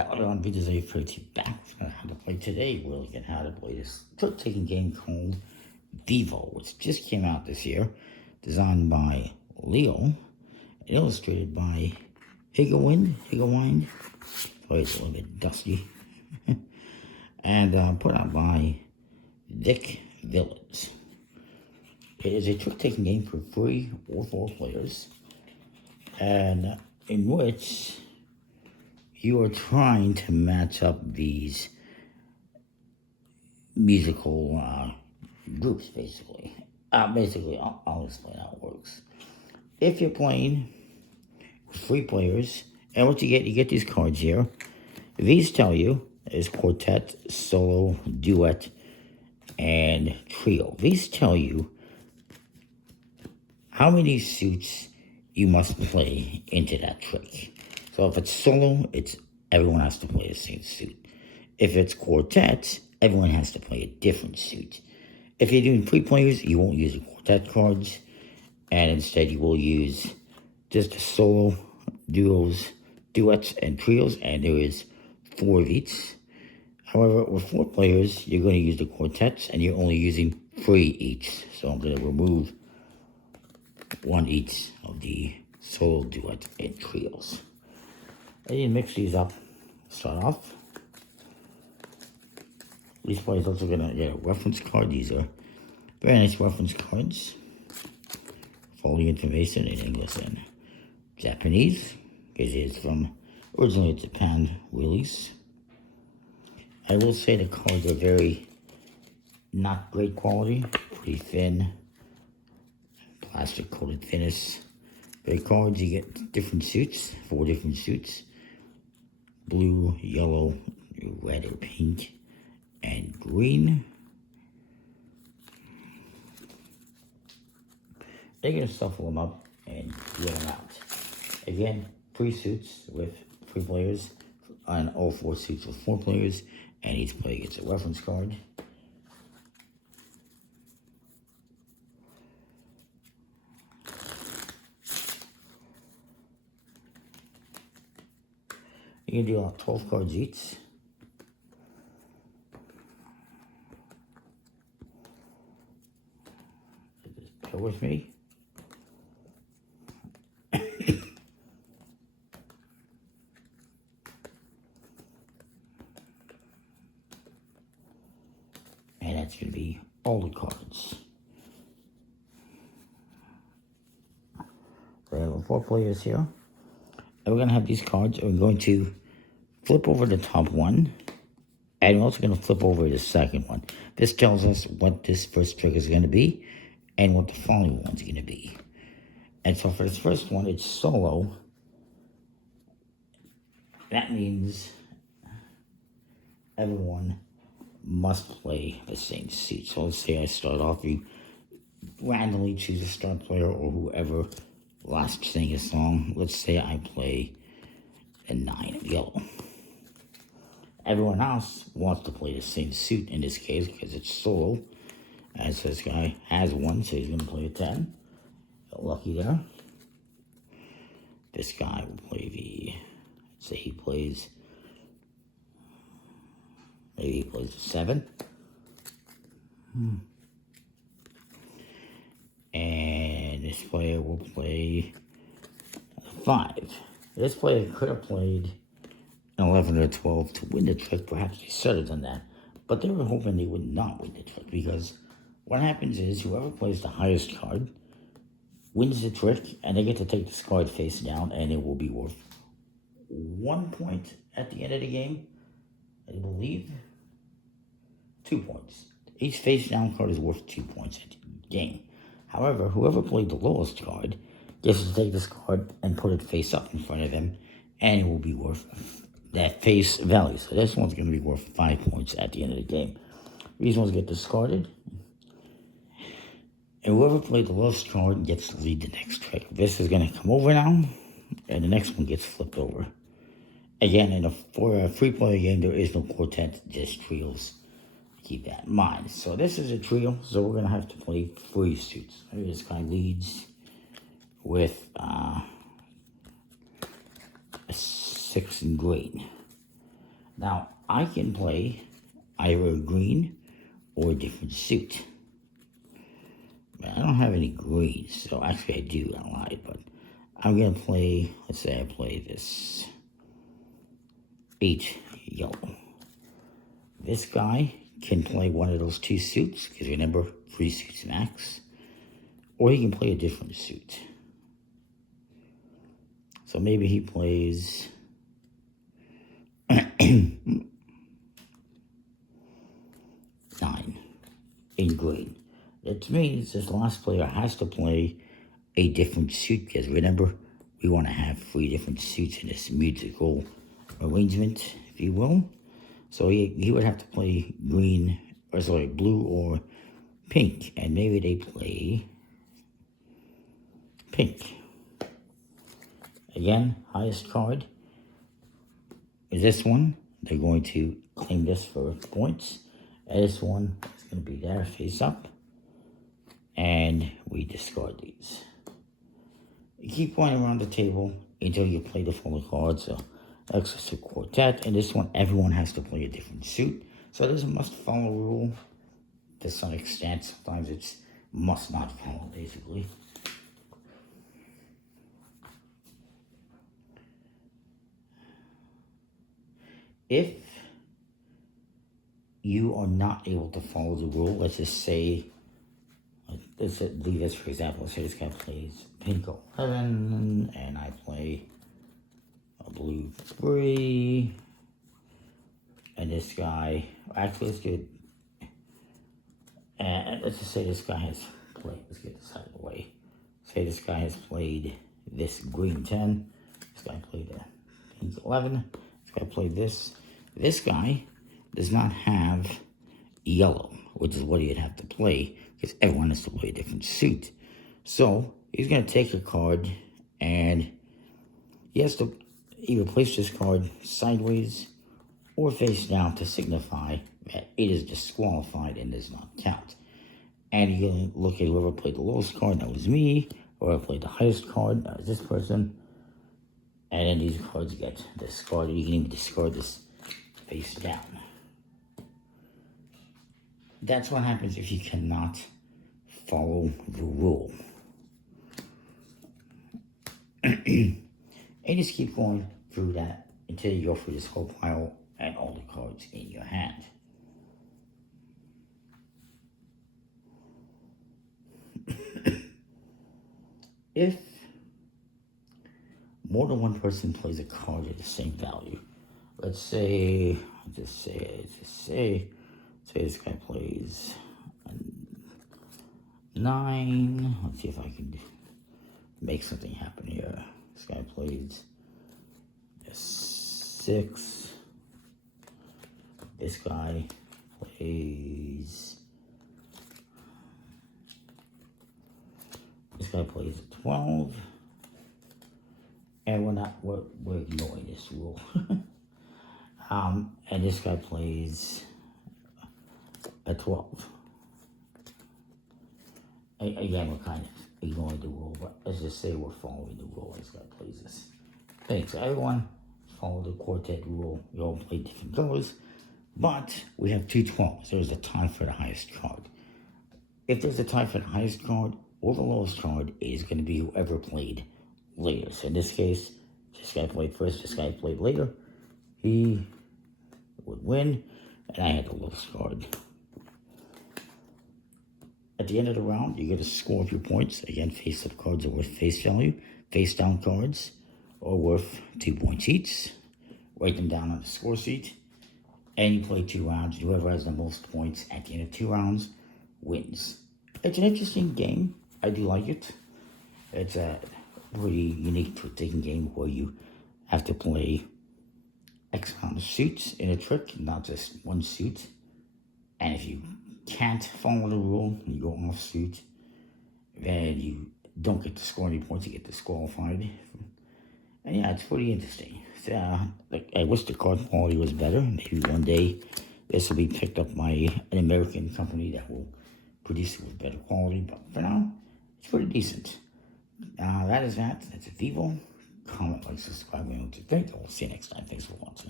Hello everyone, videos are for you back with how to play today. We're looking at how to play this trick-taking game called VIVO, which just came out this year, designed by Leo, and illustrated by Higglewind, so it's a little bit dusty, and put out by Dick Villains. It is a trick-taking game for 3 or 4 players, and in which you are trying to match up these musical groups, basically. I'll explain how it works. If you're playing with 3 players, and what you get these cards here. These tell you is quartet, solo, duet, and trio. These tell you how many suits you must play into that trick. So if it's solo, everyone has to play the same suit. If it's quartet, everyone has to play a different suit. If you're doing 3 players, you won't use the quartet cards, and instead you will use just the solo, duos, duets, and trios, and there is 4 of each. However, with 4 players, you're going to use the quartets, and you're only using 3 each. So I'm going to remove 1 each of the solo, duet, and trios. And you mix these up, start off. These players also going to get a reference card. These are very nice reference cards. For all the information in English and Japanese, because it is from originally a Japan release. I will say the cards are very not great quality, pretty thin, plastic coated finish. Great cards, you get different suits, 4 different suits. Blue, yellow, red or pink, and green. They're going to shuffle them up and get them out. Again, 3 suits with 3 players, and all 4 suits with 4 players, and each player gets a reference card. You can do 12 cards each. Just bear with me. And that's going to be all the cards. We have 4 players here. And we're going to have these cards, and we're going to flip over the top one, and we're also going to flip over the second one. This tells us what this first trick is going to be, and what the following one's going to be. And so for this first one, it's solo. That means everyone must play the same suit. So let's say I start off, you randomly choose a start player or whoever last sing a song. Let's say I play a 9 of yellow. Everyone else wants to play the same suit in this case because it's solo. As this guy has 1, so he's going to play a 10. Lucky there. This guy will play say he plays, maybe he plays a 7. And this player will play a 5. This player could have played an 11 or 12 to win the trick. Perhaps they should have done that. But they were hoping they would not win the trick, because what happens is whoever plays the highest card wins the trick, and they get to take this card face down, and it will be worth 1 point at the end of the game. I believe 2 points. Each face down card is worth 2 points at the game. However, whoever played the lowest card gets to take this card and put it face up in front of him, and it will be worth that face value. So this one's going to be worth 5 points at the end of the game. These ones get discarded, and whoever played the lowest card gets to lead the next trick. This is going to come over now, and the next one gets flipped over. Again, for a 3-player game, there is no quartet, just trios. Keep that in mind. So this is a trio, so we're going to have to play 3 suits. Maybe this guy leads with a 6 in green. Now, I can play either a green or a different suit. I don't have any green, so actually I do, I lied, but I'm going to play, let's say I play this 8 yellow. This guy can play one of those 2 suits, because remember, 3 suits max, or he can play a different suit. So maybe he plays 9 in green. That means this last player has to play a different suit, because remember, we want to have 3 different suits in this musical arrangement, if you will. So he would have to play green, or sorry, blue or pink, and maybe they play pink. Again, highest card is this one. They're going to claim this for points. And this one is going to be there, face up. And we discard these. You keep going around the table until you play the full cards. So, extra quartet. And this one, everyone has to play a different suit. So there's a must follow rule to some extent. Sometimes it's must not follow, basically. If you are not able to follow the rule, let's just say, let's leave this for example. Let's say this guy plays pink 11, and I play a blue 3, and this guy, actually let's get, and let's just say this guy has played, let's get this out of the way. Say this guy has played this green 10, this guy played a pink 11, this guy played this. This guy does not have yellow, which is what he'd have to play, because everyone has to play a different suit. So he's going to take a card, and he has to either place this card sideways or face down to signify that it is disqualified and does not count. And you're going to look at whoever played the lowest card, that was me, or I played the highest card, that was this person. And then these cards get discarded. You can even discard this face down. That's what happens if you cannot follow the rule. And just keep going through that until you go through this whole pile and all the cards in your hand. If more than one person plays a card at the same value, let's say this guy plays a 9. Let's see if I can make something happen here. This guy plays a 6. This guy plays a 12. And we're ignoring this rule. And this guy plays a 12. Again, we're kind of ignoring the rule, but let's just say we're following the rule. This guy plays this. Thanks, everyone. Follow the quartet rule. You all play different colors, but we have 2 12s. There's a tie for the highest card. If there's a tie for the highest card or the lowest card, is going to be whoever played later. So in this case, this guy played first, this guy played later. He would win, and I had the lowest card. At the end of the round, you get a score of your points. Again, face-up cards are worth face value. Face-down cards are worth 2 points each. Write them down on the score sheet. And you play 2 rounds. Whoever has the most points at the end of 2 rounds wins. It's an interesting game. I do like it. It's a pretty unique taking game where you have to play X amount of suits in a trick, not just one suit. And if you can't follow the rule, you go off suit, then you don't get to score any points, you get disqualified. And yeah, it's pretty interesting. I wish the card quality was better. Maybe one day this will be picked up by an American company that will produce it with better quality. But for now, it's pretty decent. That's VIVO. Comment, like, subscribe, and what you think. I'll see you next time. Thanks for watching.